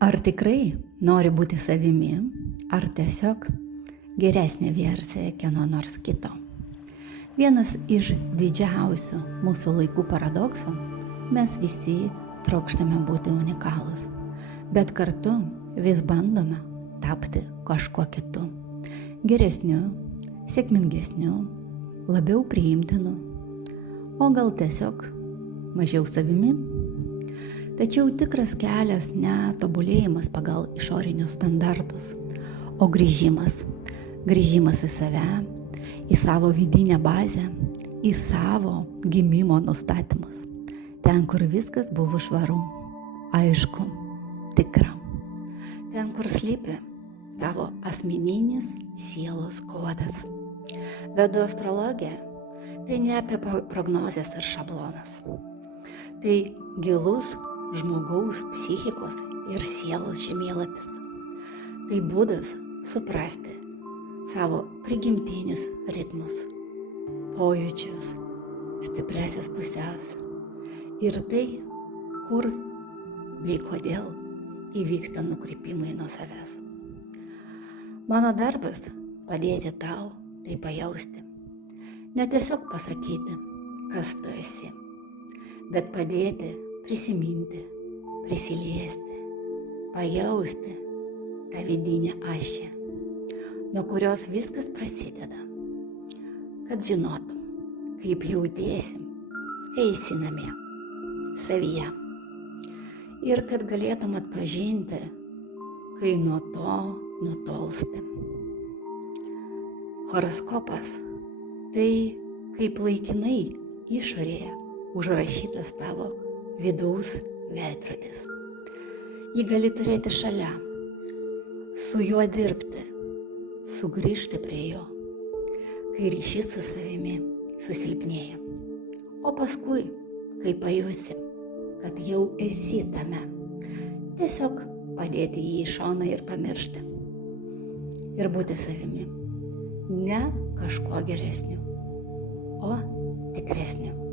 Ar tikrai nori būti savimi, ar tiesiog geresnė versija kieno nors kito? Vienas iš didžiausių mūsų laikų paradoksų – mes visi trokštame būti unikalūs, bet kartu vis bandome tapti kažkuo kitu, geresniu, sėkmingesniu, labiau priimtinu, o gal tiesiog mažiau savimi. Tačiau tikras kelias ne tobulėjimas pagal išorinius standartus, o grįžimas į save, į savo vidinę bazę, į savo gimimo nustatymus. Ten, kur viskas buvo švaru, aišku, tikra. Ten, kur slypi tavo asmeninis sielos kodas. Vedų astrologija tai ne apie prognozes ir šablonus. Tai gilus žmogaus psichikos ir sielos žemėlapis. Tai būdas suprasti savo prigimtinius ritmus, pojūčius, stipresias puses ir tai, kur bei kodėl įvyksta nukrypimai nuo savęs. Mano darbas padėti tau tai pajausti. Ne tiesiog pasakyti, kas tu esi, bet padėti prisiminti, prisiliesti, pajausti tą vidinę ašį, nuo kurios viskas prasideda. Kad žinotum, kaip jautiesi, kai esi namie, savyje. Ir kad galėtum atpažinti, kai nuo to nutolsti. Horoskopas tai kaip laikinai išorėje užrašytas tavo vidaus veidrodis. Jį gali turėti šalia, su juo dirbti, sugrįžti prie jo, kai ryšys su savimi susilpnėja. O paskui, kai pajusi, kad jau esi tame, tiesiog padėti jį į šoną ir pamiršti. Ir būti savimi, ne kažkuo geresniu, o tikresniu.